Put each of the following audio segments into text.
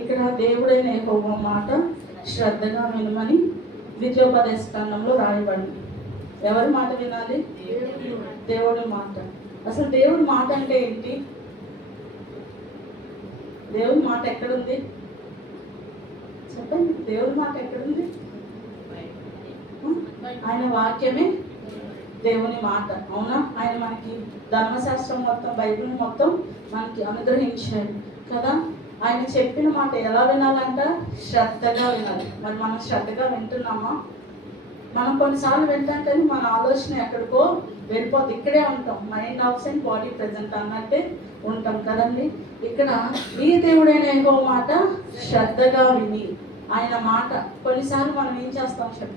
ఇక్కడ దేవుడైన యెహోవా మాట శ్రద్ధగా వినమని ద్వితీయోపదేశ కాండంలో రాయబడింది. ఎవరి మాట వినాలి? దేవుడి మాట. అసలు దేవుడి మాట అంటే ఏంటి? దేవుడి మాట ఎక్కడుంది చెప్పండి. దేవుడి మాట ఎక్కడుంది? ఆయన వాక్యమే దేవుని మాట. అవునా? ఆయన మనకి ధర్మశాస్త్రం మొత్తం, బైబిల్ మొత్తం మనకి అనుగ్రహించాడు కదా. ఆయన చెప్పిన మాట ఎలా వినాలంట? శ్రద్ధగా వినాలి. మరి మనం శ్రద్ధగా వింటున్నామా? మనం కొన్నిసార్లు వింటాంటే మన ఆలోచన ఎక్కడికో వెళ్ళిపోతుంది. ఇక్కడే ఉంటాం, మైండ్ ఆబ్సెంట్ బాడీ ప్రెజెంట్ అన్నట్టే ఉంటాం కదండి. ఇక్కడ ఈ దేవుడైన ఇంకో మాట శ్రద్ధగా విని ఆయన మాట. కొన్నిసార్లు మనం ఏం చేస్తాం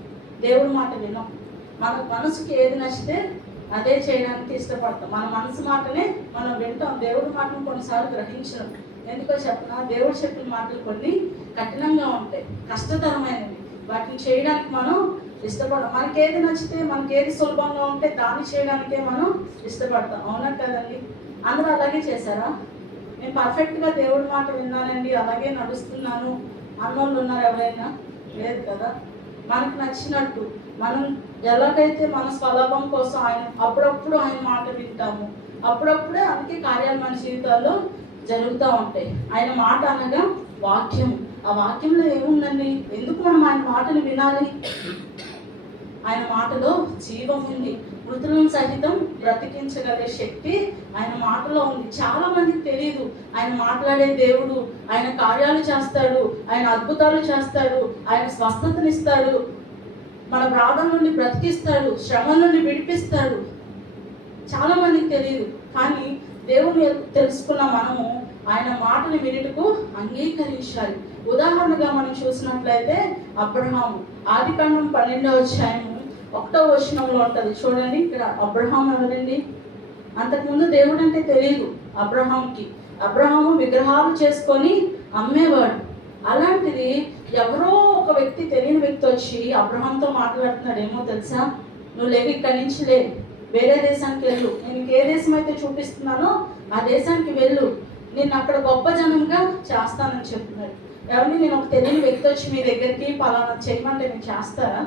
దేవుడి మాట వినం. మన మనసుకి ఏది నచ్చితే అదే చేయడానికి ఇష్టపడతాం. మన మనసు మాటనే మనం వింటాం, దేవుడి మాటను కొన్నిసార్లు గ్రహించడం. ఎందుకో చెప్పనా? దేవుడు చెప్పిన మాటలు కొన్ని కఠినంగా ఉంటాయి, కష్టతరమైనవి. వాటిని చేయడానికి మనం ఇష్టపడతాం. మనకి ఏది నచ్చితే, మనకి ఏది సులభంగా ఉంటే దాన్ని చేయడానికే మనం ఇష్టపడతాం. అవునా కదండి? అందరూ అలాగే చేశారా? నేను పర్ఫెక్ట్గా దేవుడి మాట విన్నానండి, అలాగే నడుస్తున్నాను అన్నోళ్ళు ఉన్నారు ఎవరైనా? లేదు కదా. మనకు నచ్చినట్టు మనం ఎలాగైతే మన స్వలాభం కోసం అప్పుడప్పుడు ఆయన మాట వింటాము, అప్పుడప్పుడే అందుకే కార్యాలు మన జీవితాల్లో జరుగుతూ ఉంటాయి. ఆయన మాట అనగా వాక్యం. ఆ వాక్యంలో ఏముందండి? ఎందుకు మనం ఆయన మాటను వినాలి? ఆయన మాటలో జీవం ఉంది. మృతులను సహితం బ్రతికించగలిగే శక్తి ఆయన మాటలో ఉంది. చాలా మందికి తెలియదు ఆయన మాట్లాడే దేవుడు, ఆయన కార్యాలు చేస్తాడు, ఆయన అద్భుతాలు చేస్తాడు, ఆయన స్వస్థతనిస్తాడు, మన బాధల నుండి బ్రతికిస్తాడు, శ్రమ నుండి విడిపిస్తాడు. చాలా మందికి తెలియదు. కానీ దేవుని తెలుసుకున్న మనము ఆయన మాటను వినుటకు అంగీకరించాలి. ఉదాహరణగా మనం చూసినట్లయితే అబ్రహాము, ఆదికాండం 12వ అధ్యాయము 1వ వచనంలో ఉంటుంది చూడండి. ఇక్కడ అబ్రహాం ఎవరండి? అంతకుముందు దేవుడు అంటే తెలియదు అబ్రహాంకి. అబ్రహాము విగ్రహాలు చేసుకొని అమ్మేవాడు. అలాంటిది ఎవరో ఒక వ్యక్తి, తెలియని వ్యక్తి వచ్చి అబ్రహాంతో మాట్లాడుతున్నాడు. ఏమో తెలుసా? నువ్వు లేవి ఇక్కడి నుంచి లే, వేరే దేశానికి వెళ్ళు, నేను ఏ దేశం అయితే చూపిస్తున్నానో ఆ దేశానికి వెళ్ళు, నేను అక్కడ గొప్ప జనంగా చేస్తానని చెప్తున్నాడు. ఎవరిని? నేను ఒక తెలియని వ్యక్తి వచ్చి మీ దగ్గరికి పలానా చేయమంటే నేను చేస్తారా?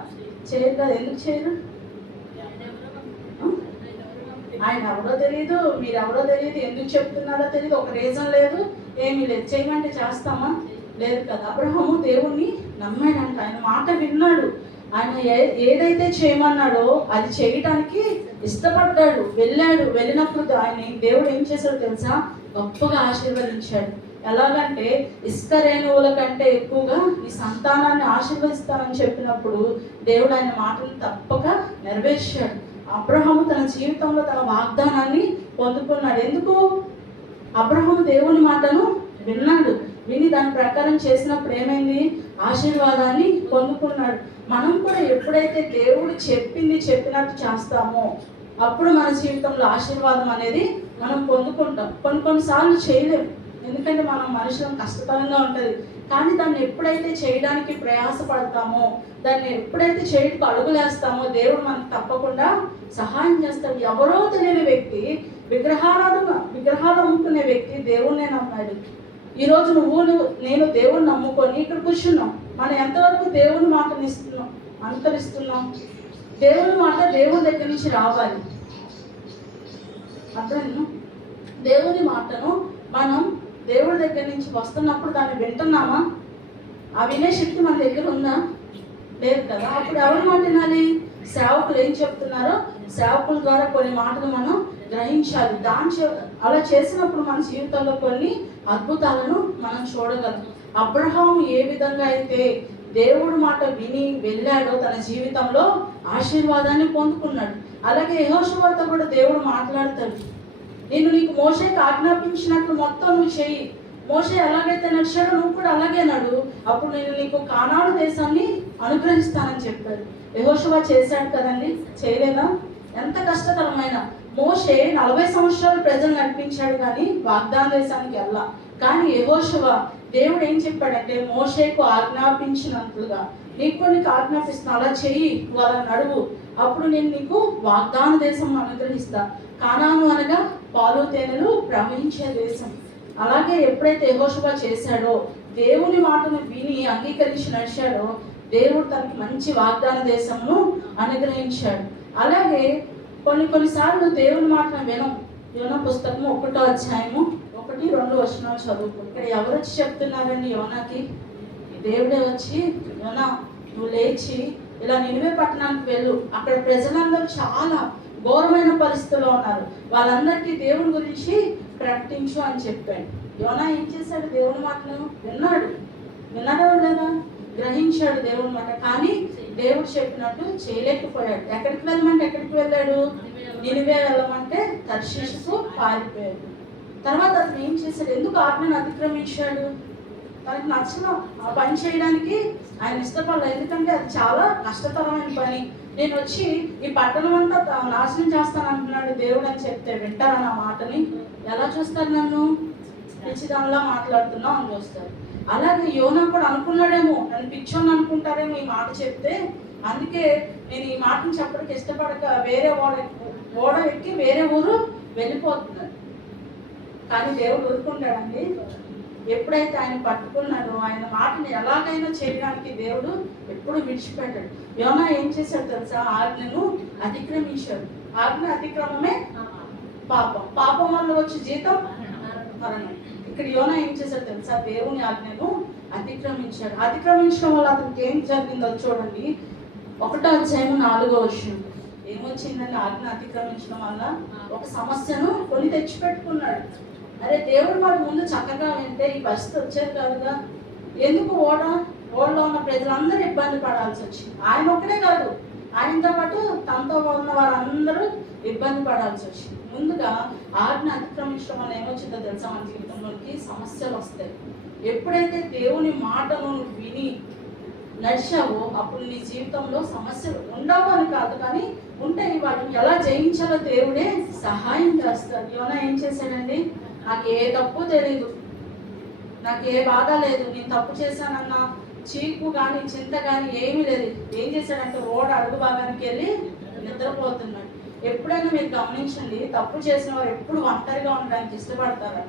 చేయరు కదా. ఎందుకు చేయరు? ఆయన ఎవరో తెలియదు, మీరు ఎవరో తెలియదు, ఎందుకు చెప్తున్నారో తెలియదు, ఒక రీజన్ లేదు, ఏమీ లేదు. చేయమంటే చేస్తామా? లేదు కదా. అబ్రహాము దేవుణ్ణి నమ్మాడంట, ఆయన మాట విన్నాడు. ఆయన ఏదైతే చేయమన్నాడో అది చేయటానికి ఇష్టపడ్డాడు, వెళ్ళాడు. వెళ్ళినప్పుడు ఆయన దేవుడు ఏం చేశాడు తెలుసా? గొప్పగా ఆశీర్వదించాడు. ఎలాగంటే ఇసుక రేణువుల కంటే ఎక్కువగా ఈ సంతానాన్ని ఆశీర్వదిస్తానని చెప్పినప్పుడు దేవుడు ఆయన మాటను తప్పక నెరవేర్చాడు. అబ్రహాము తన జీవితంలో తన వాగ్దానాన్ని పొందుకున్నాడు. ఎందుకు? అబ్రహాము దేవుని మాటను విన్నాడు. విని దాని ప్రకారం చేసినప్పుడు ఏమైంది? ఆశీర్వాదాన్ని పొందుకున్నాడు. మనం కూడా ఎప్పుడైతే దేవుడు చెప్పినట్టు చేస్తామో అప్పుడు మన జీవితంలో ఆశీర్వాదం అనేది మనం పొందుకుంటాం. కొన్నిసార్లు చేయలేము, ఎందుకంటే మనం మనుషులం, కష్టతరంగా ఉంటుంది. కానీ దాన్ని ఎప్పుడైతే చేయడానికి ప్రయాసపడతామో, దాన్ని ఎప్పుడైతే చేయడానికి అడుగులేస్తామో దేవుడు మనకు తప్పకుండా సహాయం చేస్తాడు. ఎవరో తెలియని వ్యక్తి, విగ్రహాలు అమ్ముకునే వ్యక్తి దేవుణ్ణే నమ్మాడు. ఈరోజు నేను దేవుణ్ణి నమ్ముకొని ఇక్కడ కూర్చున్నాం. మనం ఎంతవరకు దేవుని మాటని అనుసరిస్తున్నాం? దేవుని మాట దేవుని దగ్గర నుంచి రావాలి. అర్థం? దేవుని మాటను మనం దేవుడి దగ్గర నుంచి వస్తున్నప్పుడు దాన్ని వింటున్నామా? ఆ వినే శక్తి మన దగ్గర ఉందా? లేదు కదా. అప్పుడు ఎవరి మాట వినాలి? సేవకులు ఏం చెప్తున్నారో సేవకుల ద్వారా కొన్ని మాటలు మనం గ్రహించాలి. అలా చేసినప్పుడు మన జీవితంలో కొన్ని అద్భుతాలను మనం చూడగలం. అబ్రహాము ఏ విధంగా అయితే దేవుడి మాట విని వెళ్ళాడో తన జీవితంలో ఆశీర్వాదాన్ని పొందుకున్నాడు. అలాగే యెహోషువతో కూడా దేవుడు మాట్లాడతాడు. నీకు మోషేకి ఆజ్ఞాపించినట్లు మొత్తం నువ్వు చెయ్యి. మోషే ఎలాగైతే నడిచాడో నువ్వు కూడా అలాగే నడు, అప్పుడు నేను నీకు కానాను దేశాన్ని అనుగ్రహిస్తానని చెప్పాడు. యెహోషువ చేశాడు కదండి, చేయలేదా? ఎంత కష్టతరమైన మోషే 40 సంవత్సరాలు ప్రజలు నడిపించాడు కానీ వాగ్దాన దేశానికి వెళ్ళా. కానీ యెహోషువ దేవుడు ఏం చెప్పాడంటే మోషేకు ఆజ్ఞాపించినట్లుగా నీకు ఆజ్ఞాపిస్తున్నా, అలా చెయ్యి, నువ్వు అలా నడువు, అప్పుడు నేను నీకు వాగ్దాన దేశం అనుగ్రహిస్తా. కానాను అనగా పాలు తేనెలు ప్రవహించే దేశం. అలాగే ఎప్పుడైతే యెహోషువ చేశాడో, దేవుని మాటను విని అంగీకరించి నడిచాడో, దేవుడు తనకి మంచి వాగ్దాన దేశంను అనుగ్రహించాడు. అలాగే కొన్నిసార్లు దేవుని మాటను వినం. యోనా పుస్తకము 1వ అధ్యాయము 1-2 చదువుకో. ఇక్కడ ఎవరు వచ్చి చెప్తున్నారండి యోనాకి? దేవుడే వచ్చి, యోనా నువ్వు లేచి ఇలా నినివే పట్టణానికి వెళ్ళు, అక్కడ ప్రజలందరూ చాలా ఘోరమైన పరిస్థితుల్లో ఉన్నారు, వాళ్ళందరికీ దేవుని గురించి ప్రకటించు అని చెప్పాడు. యోనా ఏం చేశాడు? దేవుని మాటను విన్నాడో లేదా? గ్రహించాడు దేవుని మాట, కానీ దేవుడు చెప్పినట్టు చేయలేకపోయాడు. ఎక్కడికి వెళ్ళమంటే ఎక్కడికి వెళ్ళాడు? నినివే వెళ్ళమంటే తర్షీషుకు పారిపోయాడు. తర్వాత అతను ఏం చేశాడు? ఎందుకు ఆజ్ఞను అతిక్రమించాడు? తనకు నచ్చిన ఆ పని చేయడానికి ఆయన ఇష్టపడలేదు. ఎందుకంటే అది చాలా కష్టతరమైన పని. నేను వచ్చి ఈ పట్టణం అంతా నాశనం చేస్తాను అంటున్నాడు దేవుడు అని చెప్తే వింటారా నా మాటని? ఎలా చూస్తారు? నన్ను పిచ్చిదానిలా మాట్లాడుతున్నావు అని చూస్తారు. అలాగే యోనా కూడా అనుకున్నాడేమో, నన్ను పిచ్చోని అనుకుంటారేమో ఈ మాట చెప్తే, అందుకే నేను ఈ మాటను చెప్పడానికి ఇష్టపడక వేరే ఓడ ఎక్కి వేరే ఊరు వెళ్ళిపోతున్నాడు. కానీ దేవుడు ఊరుకుంటాడండి. ఎప్పుడైతే ఆయన పట్టుకున్నాడో, ఆయన మాటని ఎలాగైనా చేయడానికి దేవుడు ఎప్పుడు విడిచిపెట్టాడు. యోనా ఏం చేశాడు తెలుసా? ఆజ్ఞను అతిక్రమించాడు. ఆజ్ఞ అతిక్రమమే పాపం వల్ల వచ్చే జీతం మరణం. ఇక్కడ యోనా ఏం చేశాడు తెలుసా? దేవుని ఆజ్ఞను అతిక్రమించాడు. అతిక్రమించడం వల్ల అతనికి ఏం జరిగిందో చూడండి. 1వ అధ్యాయం 4వ వచనం. ఏమొచ్చిందని? ఆజ్ఞ అతిక్రమించడం వల్ల ఒక సమస్యను కొని తెచ్చిపెట్టుకున్నాడు. అరే దేవుడు వాడు ముందు చక్కగా వింటే ఈ పరిస్థితి వచ్చేది కాదుగా. ఎందుకు ఓడలో ఉన్న ప్రజలందరూ ఇబ్బంది పడాల్సి వచ్చింది. ఆయన ఒక్కడే కాదు, ఆయనతో పాటు తనతో ఉన్న వారందరూ ఇబ్బంది పడాల్సి వచ్చింది. ముందుగా ఆజ్ఞ అతిక్రమించడం వల్ల ఏమొచ్చిందో తెలుసా? మన జీవితంలోకి సమస్యలు వస్తాయి. ఎప్పుడైతే దేవుని మాటను విని నడిచావో అప్పుడు నీ జీవితంలో సమస్యలు ఉండవు అని కాదు, కానీ ఉంటాయి. వాటిని ఎలా జయించాలో దేవుడే సహాయం చేస్తాడు. యోనా ఏం చేశాడండి? నాకు ఏ తప్పు తెలీదు, నాకు ఏ బాధ లేదు, నేను తప్పు చేశానన్న చీకు కానీ చింత కానీ ఏమీ లేదు. ఏం చేశాడంటే ఓడ అడుగు భాగానికి వెళ్ళి నిద్రపోతున్నాడు. ఎప్పుడైనా మీరు గమనించండి, తప్పు చేసిన వారు ఎప్పుడు ఒంటరిగా ఉండడానికి ఇష్టపడతారు.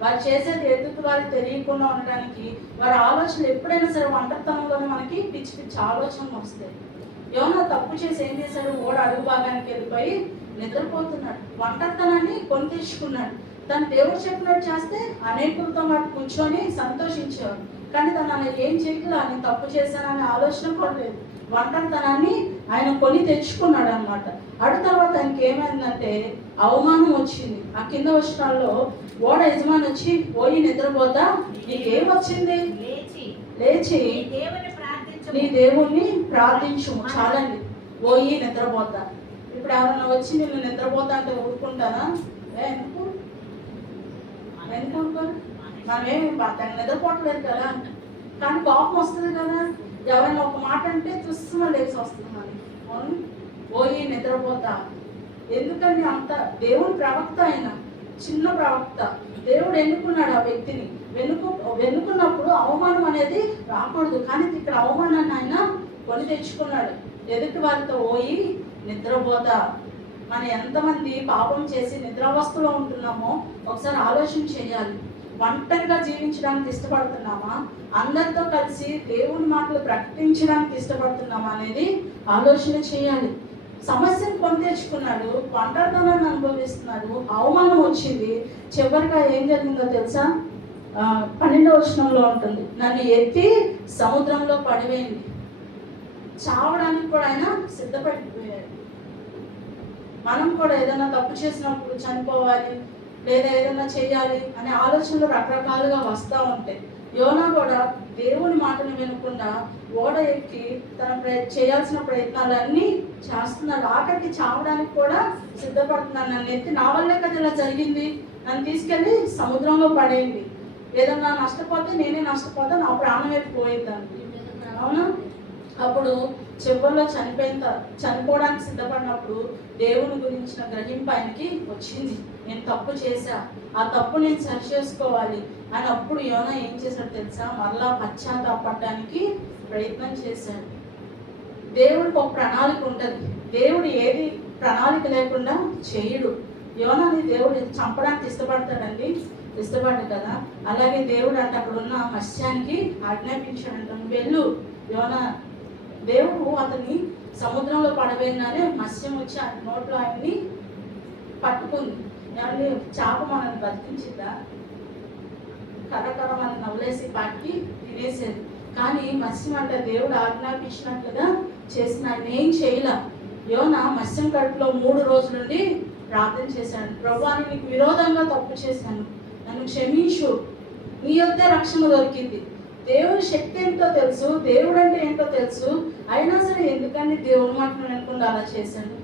వారు చేసేది ఎదుటి వారికి తెలియకుండా ఉండడానికి వారి ఆలోచనలు ఎప్పుడైనా సరే ఒంటరితనంలోనే మనకి పిచ్చి పిచ్చి ఆలోచనలు వస్తాయి. యోనా తప్పు చేసి ఏం చేశాడు? ఓడ అడుగు భాగానికి వెళ్ళిపోయి నిద్రపోతున్నాడు. ఒంటరితనాన్ని కొని తెచ్చుకున్నాడు. తను దేవుడు చెప్పినట్టు చేస్తే అనేకులతో వాటి కూర్చొని సంతోషించేవాడు. కానీ తను అలా ఏం చేయలేదు, ఆయన తప్పు చేశాననే ఆలోచన కూడా లేదు. ఒంటరితనాన్ని ఆయన కొని తెచ్చుకున్నాడు అనమాట. అటు తర్వాత ఆయనకి ఏమైందంటే అవమానం వచ్చింది. ఆ కింద వచనాల్లో ఓడ యజమాని వచ్చి, పోయి నిద్రపోతా, నీకేం వచ్చింది? లేచి నీ దేవుణ్ణి ప్రార్థించు చాలండి, పోయి నిద్రపోతా. ఇప్పుడు ఎవరన్నా వచ్చి నిన్ను నిద్రపోతా అంటే ఊరుకుంటారా? ఎందుకు మనమేమి నిద్రపోవట్లేదు కదా, కానీ కోపం వస్తుంది కదా. ఎవరైనా ఒక మాట అంటే చూస్తున్నా లేచి వస్తుంది మనకి, పోయి నిద్రపోతా. ఎందుకంటే అంత దేవుడు ప్రవక్త, ఆయన చిన్న ప్రవక్త. దేవుడు ఎన్నుకున్నాడు ఆ వ్యక్తిని. వెనుకున్నప్పుడు అవమానం అనేది రాకూడదు, కానీ ఇక్కడ అవమానాన్ని ఆయన కొని తెచ్చుకున్నాడు. ఎదుటి వారితో పోయి నిద్రపోతా. మనం ఎంతమంది పాపం చేసి నిద్రావస్థలో ఉంటున్నామో ఒకసారి ఆలోచన చేయాలి. ఒంటరిగా జీవించడానికి ఇష్టపడుతున్నామా, అందరితో కలిసి దేవుని మాటలు ప్రకటించడానికి ఇష్టపడుతున్నామా అనేది ఆలోచన చేయాలి. సమస్యను కొని తెచ్చుకున్నాడు, ఒంటరితనాన్ని అనుభవిస్తున్నాడు, అవమానం వచ్చింది. చివరిగా ఏం జరిగిందో తెలుసా? 12వ వచనంలో ఉంటుంది, నన్ను ఎత్తి సముద్రంలో పడివేయండి. చావడానికి కూడా ఆయన సిద్ధపడిపోయాడు. మనం కూడా ఏదైనా తప్పు చేసినప్పుడు చనిపోవాలి లేదా ఏదైనా చేయాలి అనే ఆలోచనలు రకరకాలుగా వస్తూ ఉంటాయి. యోనా కూడా దేవుని మాటను వినకుండా ఓడ ఎక్కి తన చేయాల్సిన ప్రయత్నాలన్నీ చేస్తున్నాడు. ఆఖరికి చావడానికి కూడా సిద్ధపడుతున్నాడు. నన్ను ఎత్తి, నా వల్లే కదా ఇలా జరిగింది, నన్ను తీసుకెళ్ళి సముద్రంలో పడేయండి, ఏదన్నా నష్టపోతే నేనే నష్టపోతా, నా ప్రాణం ఎత్తిపోయిద్దాను. అవునా? అప్పుడు చివరిలో చనిపోవడానికి సిద్ధపడినప్పుడు దేవుని గురించిన గ్రహింపు ఆయనకి వచ్చింది. నేను తప్పు చేశా, ఆ తప్పు నేను సరి చేసుకోవాలి అని. అప్పుడు యోనా ఏం చేశాడు తెలుసా? మరలా పశ్చాత్తాపడడానికి ప్రయత్నం చేశాడు. దేవుడికి ఒక ప్రణాళిక ఉంటుంది. దేవుడు ఏది ప్రణాళిక లేకుండా చేయడు. యోనాని దేవుడు చంపడానికి ఇష్టపడతాడండి. ఇష్టపడ్డు కదా. అలాగే దేవుడు అంటే అక్కడ ఉన్న మత్స్యానికి ఆజ్ఞాపించాడంట, నువ్వు వెళ్ళు యోనా. దేవుడు అతన్ని సముద్రంలో పడవేయగానే మత్స్యం వచ్చి ఆ నోట్లో ఆయన్ని పట్టుకుంది. ఏమంటే చేప మనల్ని బతికించిందా? కర్ర మనం నవ్వులేసి పట్టి తినేసేది. కానీ మత్స్యం అంటే దేవుడు ఆజ్ఞాపించినట్లుగా చేసిన ఆయన ఏం చేయలే. యోనా మత్స్యం కడుపులో 3 రోజుల నుండి ప్రార్థన చేశాడు, ప్రభువా నీకు విరోధంగా తప్పు చేశాను, నన్ను క్షమించు, నీ యొద్దే రక్షణ దొరికింది. దేవుడి శక్తి ఏంటో తెలుసు, దేవుడు అంటే ఏంటో తెలుసు, అయినా సరే ఎందుకండి దేవుడి మాటను వినకుండా అలా చేశాడు.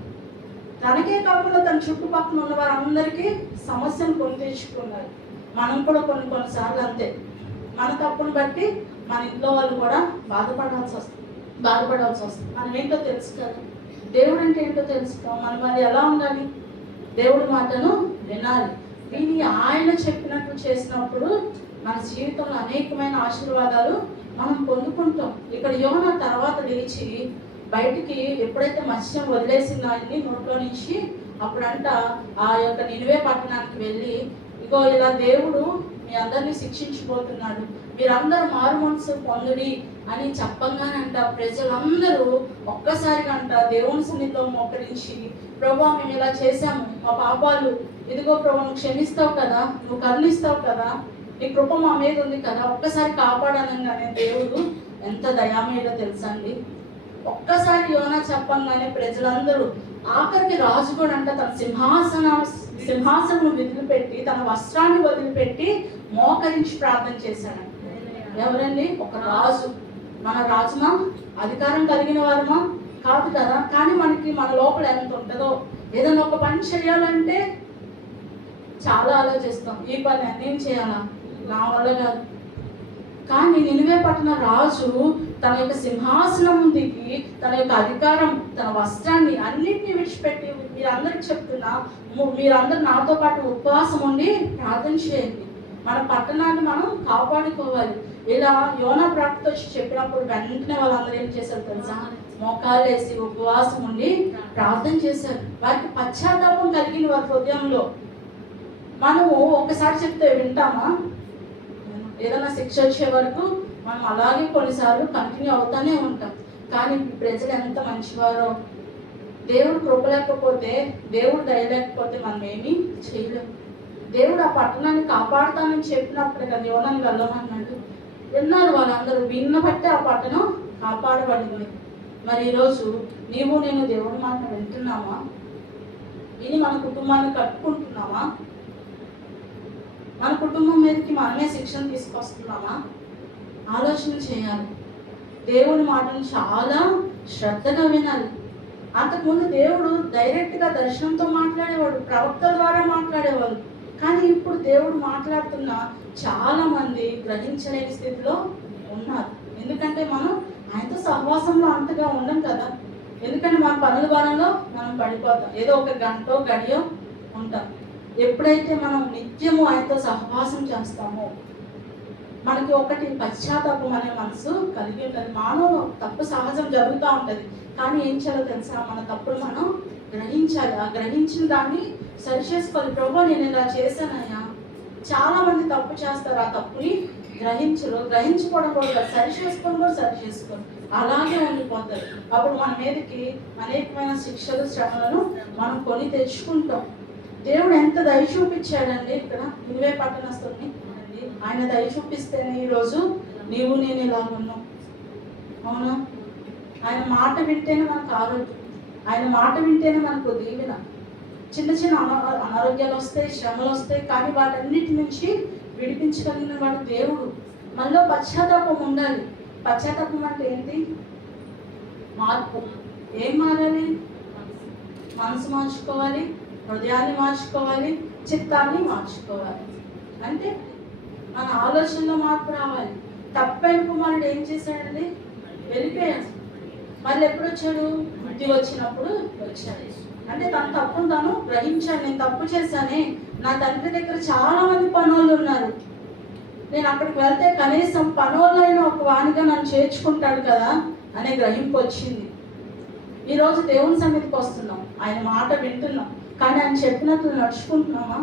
తనకే కాకుండా తన చుట్టుపక్కల ఉన్న వారందరికీ సమస్యను కొని తెచ్చుకున్నారు. మనం కూడా కొన్నిసార్లు అంతే, మన తప్పును బట్టి మన ఇంట్లో వాళ్ళు కూడా బాధపడాల్సి వస్తుంది. మనం ఏంటో తెలుసు కదా, దేవుడు అంటే ఏంటో తెలుసుకో, మనం అది ఎలా ఉండాలి, దేవుడి మాటను వినాలి, విని ఆయన చెప్పినట్లు చేసినప్పుడు మన జీవితంలో అనేకమైన ఆశీర్వాదాలు మనం పొందుకుంటాం. ఇక్కడ యోనా తర్వాత లేచి బయటికి ఎప్పుడైతే మత్స్యం వదిలేసిందో ఆయన్ని నోట్లో నుంచి, అప్పుడంట ఆ యొక్క నినివే పట్టణానికి వెళ్ళి, ఇగో ఇలా దేవుడు మీ అందరినీ శిక్షించిపోతున్నాడు, మీరందరూ మారు మనసు పొందుడి అని చెప్పంగానంట ప్రజలందరూ ఒక్కసారిగా అంట దేవుని సన్నిధిలో మోకరించి, ప్రభువా మేము ఇలా చేశాము, మా పాపాలు ఇదిగో ప్రభు నువ్వు క్షమిస్తావు కదా, నువ్వు కరుణిస్తావు కదా, నీ కృప మా మీద ఉంది కదా, ఒక్కసారి కాపాడనంగానే దేవుడు ఎంత దయామేడో తెలుసా అండి. ఒక్కసారి యోనా చెప్పంగానే ప్రజలందరూ, ఆఖరికి రాజు కూడా అంట తన సింహాసనం వదిలిపెట్టి తన వస్త్రాన్ని వదిలిపెట్టి మోకరించి ప్రార్థన చేశాడు. ఎవరండి? ఒక రాజు. మన రాజుమా, అధికారం కలిగిన వారమా కాదు కదా, కానీ మనకి మన లోపల ఎంత ఉంటుందో, ఏదైనా ఒక పని చేయాలంటే చాలా ఆలోచిస్తాం, ఈ పని నేను చేయాలా, నా వల్ల కాదు. కానీ నినివే పట్టణ రాజు తన యొక్క సింహాసనం దిగి తన యొక్క అధికారం, తన వస్త్రాన్ని అన్నింటినీ విడిచిపెట్టి, మీరందరికి చెప్తున్నా, మీరందరూ నాతో పాటు ఉపవాసం ఉండి ప్రార్థన చేయండి, మన పట్టణాన్ని మనం కాపాడుకోవాలి. ఇలా యోనా ప్రవక్త వచ్చి చెప్పినప్పుడు వెంటనే వాళ్ళందరూ ఏం చేశారు తెలుసా, మోకాలు వేసి ఉపవాసం ఉండి ప్రార్థన చేశారు. వారికి పశ్చాత్తాపం కలిగిన వారి హృదయంలో. మనము ఒకసారి చెప్తే వింటామా? ఏదైనా శిక్ష వచ్చే వరకు మనం అలాగే కొన్నిసార్లు కంటిన్యూ అవుతానే ఉంటాం. కానీ ప్రజలు ఎంత మంచివారో, దేవుడు కృప లేకపోతే, దేవుడు దయ లేకపోతే మనం ఏమీ చేయలేము. దేవుడు ఆ పట్టణాన్ని కాపాడుతానని చెప్పినప్పుడు కదా యోనాని వెళ్ళమన్నాడు. విన్నారు వాళ్ళందరూ, విన్న బట్టే ఆ పట్టణం కాపాడబడింది. మరి ఈరోజు నీవు నేను దేవుడి మాట వింటున్నామా? విని మన కుటుంబాన్ని కట్టుకుంటున్నామా? మన కుటుంబం మీదకి మనమే శిక్షణ తీసుకొస్తున్నామా? ఆలోచన చేయాలి. దేవుడి మాటను చాలా శ్రద్ధగా వినాలి. అంతకుముందు దేవుడు డైరెక్ట్గా దర్శనంతో మాట్లాడేవాడు, ప్రవక్తల ద్వారా మాట్లాడేవాడు. కానీ ఇప్పుడు దేవుడు మాట్లాడుతున్న చాలా మంది గ్రహించలేని స్థితిలో ఉన్నారు. ఎందుకంటే మనం ఆయనతో సహవాసంలో అంతగా ఉండం కదా. ఎందుకంటే మన పనుల భారంలో మనం పడిపోతాం, ఏదో ఒక గంటో గడియో ఉంటాం. ఎప్పుడైతే మనం నిత్యము ఆయనతో సహవాసం చేస్తామో మనకి ఒకటి పశ్చాత్తాపం అనే మనసు కలిగి ఉంటుంది. మానవులు తప్పు సహజం జరుగుతూ ఉంటుంది. కానీ ఏం చేయాలో తెలుసా, మన తప్పులు మనం గ్రహించాలి. ఆ గ్రహించిన దాన్ని సరిచేసుకోవాలి. ప్రభు నేను ఇలా చేశానయ్యా. చాలా మంది తప్పు చేస్తారు, ఆ తప్పుని గ్రహించరు. గ్రహించుకోవడం కూడా సరి చేసుకోరు, అలాగే ఉండిపోతారు. అప్పుడు మన మీదకి అనేకమైన శిక్షలు, శ్రమలను మనం కొని తెచ్చుకుంటాం. దేవుడు ఎంత దయ చూపించాడండి ఇక్కడ నినివే పట్టణస్తుల్ని. ఆయన దయ చూపిస్తేనే ఈరోజు నీవు నేను ఇలా ఉన్నాం. అవునా? ఆయన మాట వింటేనే మనకు ఆరోగ్యం, ఆయన మాట వింటేనే మనకు దీవెన. చిన్న చిన్న అనారోగ్యాలు వస్తాయి, శ్రమలు వస్తాయి, కానీ వాటన్నిటి నుంచి విడిపించగలిగిన వాడు దేవుడు. మనలో పశ్చాత్తాపం ఉండాలి. పశ్చాత్తాపం అంటే ఏంటి? మార్పు. ఏం మారాలి? మనసు మార్చుకోవాలి, హృదయాన్ని మార్చుకోవాలి, చిత్తాన్ని మార్చుకోవాలి. అంటే మన ఆలోచనలో మార్పు రావాలి. తప్పైన కుమారుడు ఏం చేశాడండి? వెళ్ళిపోయాడు. మళ్ళీ ఎప్పుడు వచ్చాడు? బుద్ధి వచ్చినప్పుడు వచ్చాడు. అంటే తన తప్పును తను గ్రహించాడు. నేను తప్పు చేశానే, నా తండ్రి దగ్గర చాలా మంది పనులు ఉన్నారు, నేను అక్కడికి వెళ్తే కనీసం పనులైన ఒక వానిగా నన్ను చేర్చుకుంటాడు కదా అనే గ్రహింపు వచ్చింది. ఈరోజు దేవుని సన్నిధికి వస్తున్నాం, ఆయన మాట వింటున్నాం, కానీ ఆయన చెప్పినట్లు నడుచుకుంటున్నామా?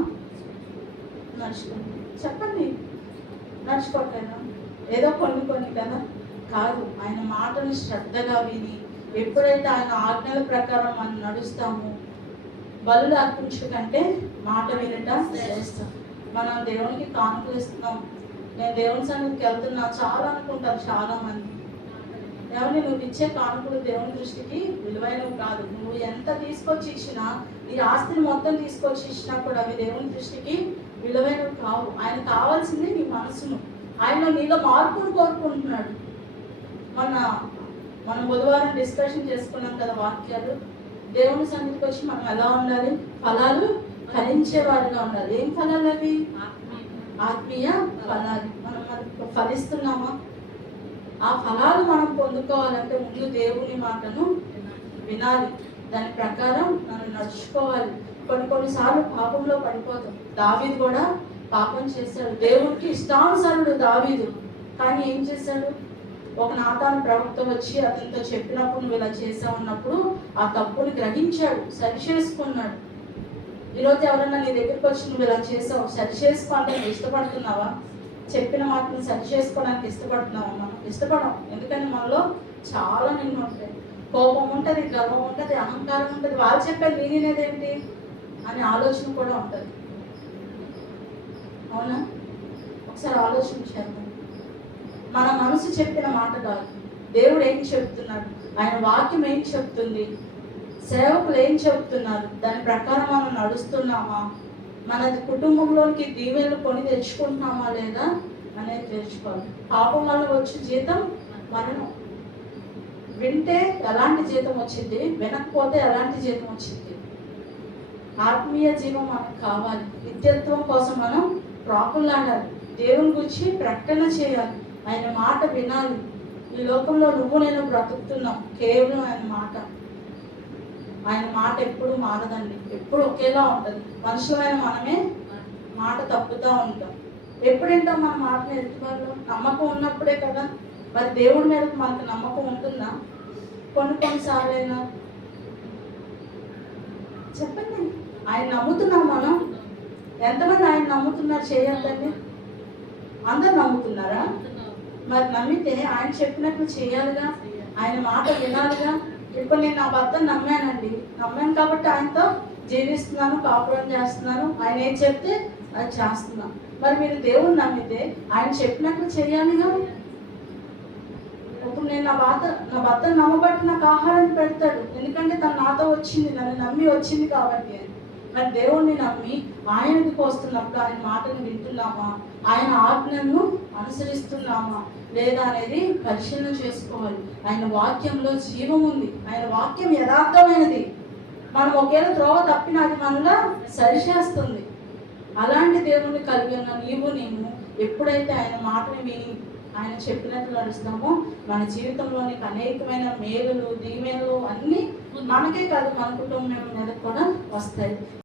నడుచుకుంటున్నాం. చెప్పండి. నడుచుకోవట్లేదా? ఏదో కొన్ని కదా కాదు. ఆయన మాటను శ్రద్ధగా విని ఎప్పుడైతే ఆయన ఆజ్ఞల ప్రకారం మనం నడుస్తామో, బలులు అర్పించు కంటే మాట వినట చేస్తాం. మనం దేవునికి కానుకలు ఇస్తున్నాం. నేను దేవుని సన్నిధికి వెళ్తున్నా చాలా అనుకుంటారు చాలా మంది. ఏమని నువ్వు ఇచ్చే కానుకలు దేవుని దృష్టికి విలువైనవి కాదు. నువ్వు ఎంత తీసుకొచ్చి ఇచ్చినా, నీ ఆస్తిని మొత్తం తీసుకొచ్చి ఇచ్చినా కూడా అవి దేవుని దృష్టికి విలువైనవి కావు. ఆయన కావాల్సింది నీ మనసును. ఆయన నీలో మార్పును కోరుకుంటున్నాడు. మనం బుధవారం డిస్కషన్ చేసుకున్నాం కదా వాక్యాలు. దేవుని సన్నిధికి వచ్చి మనం ఎలా ఉండాలి? ఫలాలు ఫలించేవారిగా ఉండాలి. ఏం ఫలాలు అవి? ఆత్మీయ ఫలాలు. మనం ఫలిస్తున్నామా? ఆ ఫలాలు మనం పొందుకోవాలంటే ముందు దేవుని మాటను వినాలి, దాని ప్రకారం మనం నడుచుకోవాలి. కొన్నిసార్లు పాపంలో పడిపోతాం. దావీదు కూడా పాపం చేశాడు. దేవుడికి ఇష్టానుసారుడు దావీదు. కానీ ఏం చేశాడు? ఒక నాతాను ప్రవక్త వచ్చి అతనితో చెప్పినప్పుడు నువ్వు ఇలా చేసావున్నప్పుడు ఆ తప్పుని గ్రహించాడు, సరి చేసుకున్నాడు. ఈరోజు ఎవరన్నా నీ దగ్గరికి వచ్చి నువ్వు ఇలా చేసావు, సరి చేసుకోవాలంటే నువ్వు ఇష్టపడుతున్నావా? చెప్పిన మాటను సరి చేసుకోవడానికి ఇష్టపడుతున్నావా? మనం ఇష్టపడం. ఎందుకంటే మనలో చాలా నిన్ను ఉంటాయి. కోపం ఉంటుంది, గర్వం ఉంటుంది, అహంకారం ఉంటుంది. వాళ్ళు చెప్పేది నేనేదేంటి అనే ఆలోచన కూడా ఉంటుంది. అవునా? ఒకసారి ఆలోచించాను. మన మనసు చెప్పిన మాట కాదు, దేవుడు ఏం చెప్తున్నాడు, ఆయన వాక్యం ఏం చెప్తుంది, సేవకులు ఏం చెప్తున్నారు, దాని ప్రకారం మనం నడుస్తున్నామా, మన కుటుంబంలోనికి దీవెనలు కొని తెచ్చుకుంటున్నామా లేదా అనేది తెలుసుకోవాలి. పాపం వల్ల వచ్చే జీతం మరణం. వింటే ఎలాంటి జీతం వచ్చింది, వినకపోతే ఎలాంటి జీతం వచ్చింది. ఆత్మీయ జీవం మనకు కావాలి. నిత్యత్వం కోసం మనం ప్రాకులాడాలి. దేవుని గురించి ప్రకటన చేయాలి. ఆయన మాట వినాలి. ఈ లోకంలో నువ్వు నేను బ్రతుకుతున్నాం కేవలం ఆయన మాట. ఆయన మాట ఎప్పుడు మారదండి, ఎప్పుడు ఒకేలా ఉంటుంది. మనుషులమైన మనమే మాట తప్పుతూ ఉంటాం. ఎప్పుడు వింటాం మన మాటను ఎదుటివాళ్ళు? నమ్మకం ఉన్నప్పుడే కదా. మరి దేవుడి మీద మనకు నమ్మకం ఉంటుందా? కొన్నిసార్లు అయినా చెప్పండి. ఆయన నమ్ముతున్నాం మనం. ఎంతమంది ఆయన నమ్ముతున్నారు? చేయొద్దండి. అందరు నమ్ముతున్నారా? మరి నమ్మితే ఆయన చెప్పినట్లు చేయాలిగా, ఆయన మాట వినాలిగా. ఇప్పుడు నేను నా భర్తను నమ్మాను కాబట్టి ఆయనతో జీవిస్తున్నాను, కాపురం చేస్తున్నాను. ఆయన ఏం చెప్తే అది చేస్తున్నాను. మరి మీరు దేవుణ్ణి నమ్మితే ఆయన చెప్పినట్లు చేయాలిగా. ఇప్పుడు నేను నా భర్తను నమ్మబట్టి నాకు ఆహారం పెడతాడు, ఎందుకంటే తను నాతో వచ్చింది, నన్ను నమ్మి వచ్చింది కాబట్టి. మరి దేవుణ్ణి నమ్మి ఆయనకి వస్తున్నప్పుడు ఆయన మాటను వింటున్నామా, ఆయన ఆజ్ఞను అనుసరిస్తున్నామా లేదా అనేది పరిశీలన చేసుకోవాలి. ఆయన వాక్యంలో జీవం ఉంది. ఆయన వాక్యం యథార్థమైనది. మనం ఒకేలా త్రోవ తప్పిన అది మనలో సరిచేస్తుంది. అలాంటి దేవుణ్ణి కలిగి ఉన్న నేను ఎప్పుడైతే ఆయన మాటని విని ఆయన చెప్పినట్లు నడుస్తామో మన జీవితంలోని అనేకమైన మేలులు, దీవెనలు అన్నీ మనకే కాదు మన కుటుంబం మీద కూడా వస్తాయి.